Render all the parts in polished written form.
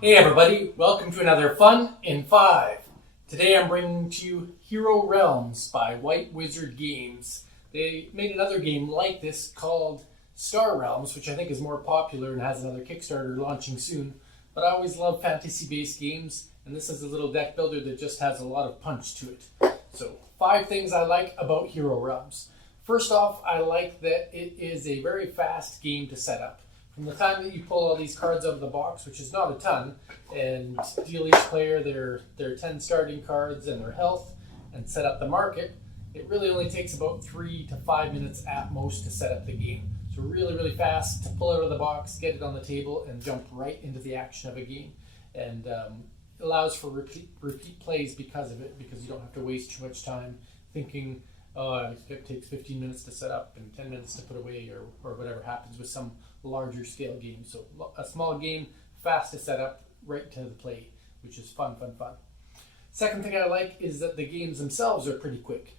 Hey everybody, welcome to another Fun in 5. Today I'm bringing to you Hero Realms by White Wizard Games. They made another game like this called Star Realms, which I think is more popular and has another Kickstarter launching soon. But I always love fantasy-based games, and this is a little deck builder that just has a lot of punch to it. So, 5 things I like about Hero Realms. First off, I like that it is a very fast game to set up. From the time that you pull all these cards out of the box, which is not a ton, and deal each player their 10 starting cards and their health, and set up the market, it really only takes about 3 to 5 minutes at most to set up the game. So really, really fast to pull it out of the box, get it on the table, and jump right into the action of a game. And it allows for repeat plays because of it, because you don't have to waste too much time thinking, oh, it takes 15 minutes to set up and 10 minutes to put away, or whatever happens with some larger scale game. So a small game, fast to set up, right to the play, which is fun. Second thing I like is that the games themselves are pretty quick.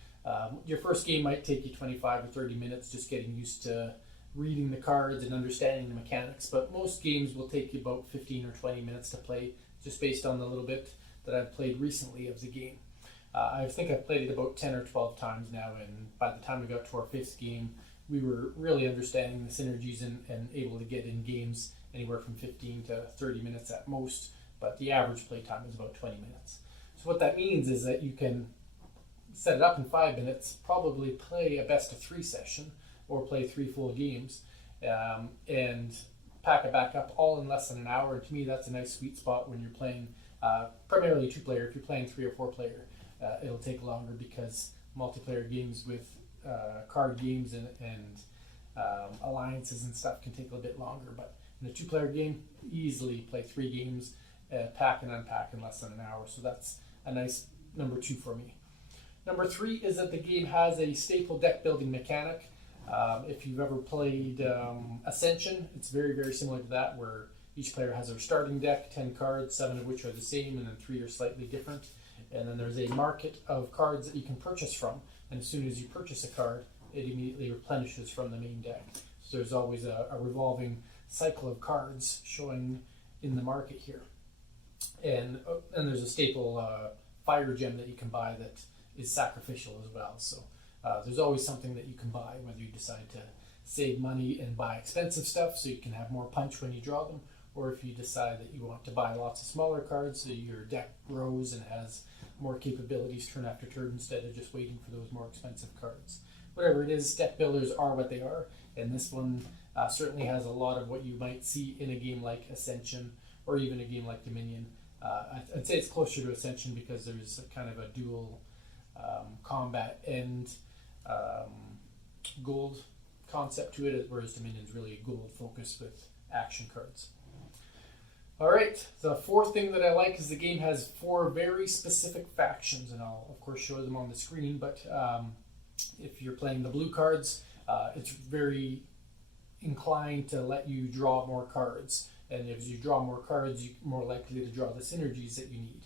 Your first game might take you 25 or 30 minutes just getting used to reading the cards and understanding the mechanics, but most games will take you about 15 or 20 minutes to play, just based on the little bit that I've played recently of the game. I think I've played it about 10 or 12 times now, and by the time we got to our 5th game, we were really understanding the synergies and able to get in games anywhere from 15 to 30 minutes at most, but the average play time is about 20 minutes. So what that means is that you can set it up in 5 minutes, probably play a best of 3 session, or play 3 full games, and pack it back up all in less than an hour. And to me, that's a nice sweet spot when you're playing primarily 2-player. If you're playing 3 or 4-player, it'll take longer because multiplayer games with card games and alliances and stuff can take a little bit longer. But in a 2-player game, easily play 3 games, pack and unpack in less than an hour. So that's a nice number 2 for me. Number 3 is that the game has a staple deck building mechanic. If you've ever played Ascension, it's very, very similar to that, where each player has their starting deck, 10 cards, 7 of which are the same, and then 3 are slightly different. And then there's a market of cards that you can purchase from. And as soon as you purchase a card, it immediately replenishes from the main deck. So there's always a revolving cycle of cards showing in the market here. And there's a staple fire gem that you can buy that is sacrificial as well. So there's always something that you can buy, whether you decide to save money and buy expensive stuff so you can have more punch when you draw them, or if you decide that you want to buy lots of smaller cards so your deck grows and has more capabilities turn after turn instead of just waiting for those more expensive cards. Whatever it is, deck builders are what they are, and this one certainly has a lot of what you might see in a game like Ascension or even a game like Dominion. I'd say it's closer to Ascension because there's a kind of a dual combat and gold concept to it, whereas Dominion's really gold focused with action cards. All right, the 4th thing that I like is the game has 4 very specific factions, and I'll of course show them on the screen, but if you're playing the blue cards, it's very inclined to let you draw more cards, and as you draw more cards, you're more likely to draw the synergies that you need.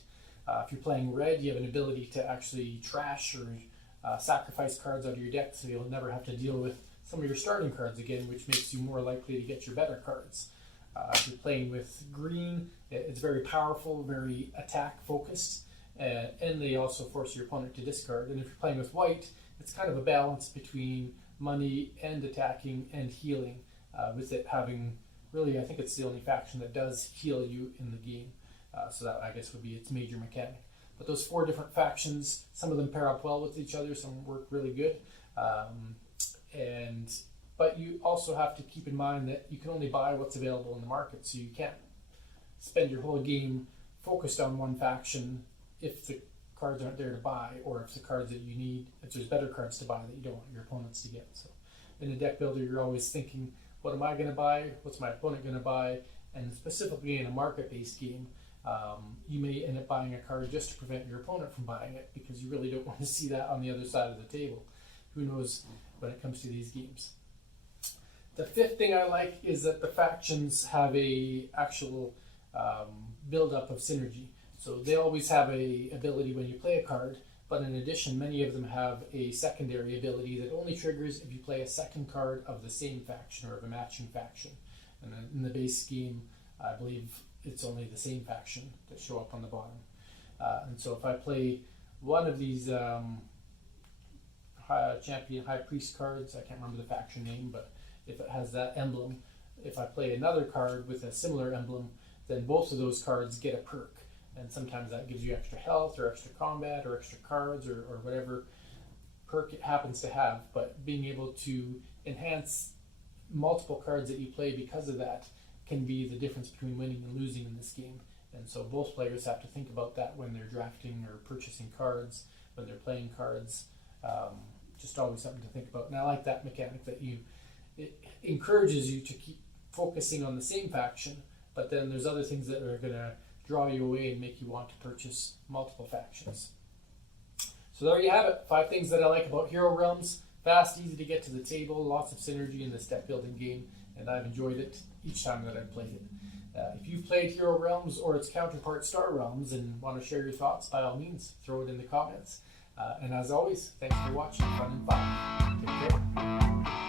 If you're playing red, you have an ability to actually trash or sacrifice cards out of your deck, so you'll never have to deal with some of your starting cards again, which makes you more likely to get your better cards. If you're playing with green, it's very powerful, very attack focused, and they also force your opponent to discard. And if you're playing with white, it's kind of a balance between money and attacking and healing, with it having, really, I think it's the only faction that does heal you in the game. So that, I guess, would be its major mechanic. But those 4 different factions, some of them pair up well with each other, some work really good. But you also have to keep in mind that you can only buy what's available in the market, so you can't spend your whole game focused on one faction if the cards aren't there to buy, or if the cards that you need, if there's better cards to buy that you don't want your opponents to get. So in a deck builder, you're always thinking, what am I going to buy? What's my opponent going to buy? And specifically in a market-based game, you may end up buying a card just to prevent your opponent from buying it, because you really don't want to see that on the other side of the table. Who knows when it comes to these games. The 5th thing I like is that the factions have a actual build-up of synergy. So they always have a ability when you play a card, but in addition, many of them have a secondary ability that only triggers if you play a second card of the same faction or of a matching faction. And then in the base game, I believe it's only the same faction that show up on the bottom. And so if I play one of these champion high priest cards, I can't remember the faction name, but if it has that emblem, if I play another card with a similar emblem, then both of those cards get a perk. And sometimes that gives you extra health or extra combat or extra cards or whatever perk it happens to have. But being able to enhance multiple cards that you play because of that can be the difference between winning and losing in this game. And so both players have to think about that when they're drafting or purchasing cards, when they're playing cards. Just always something to think about. And I like that mechanic that it encourages you to keep focusing on the same faction, but then there's other things that are going to draw you away and make you want to purchase multiple factions. So there you have it. 5 things that I like about Hero Realms. Fast, easy to get to the table, lots of synergy in this deck building game, and I've enjoyed it each time that I've played it. If you've played Hero Realms or its counterpart Star Realms and want to share your thoughts, by all means, throw it in the comments. And as always, thanks for watching Fun and Fun. Take care.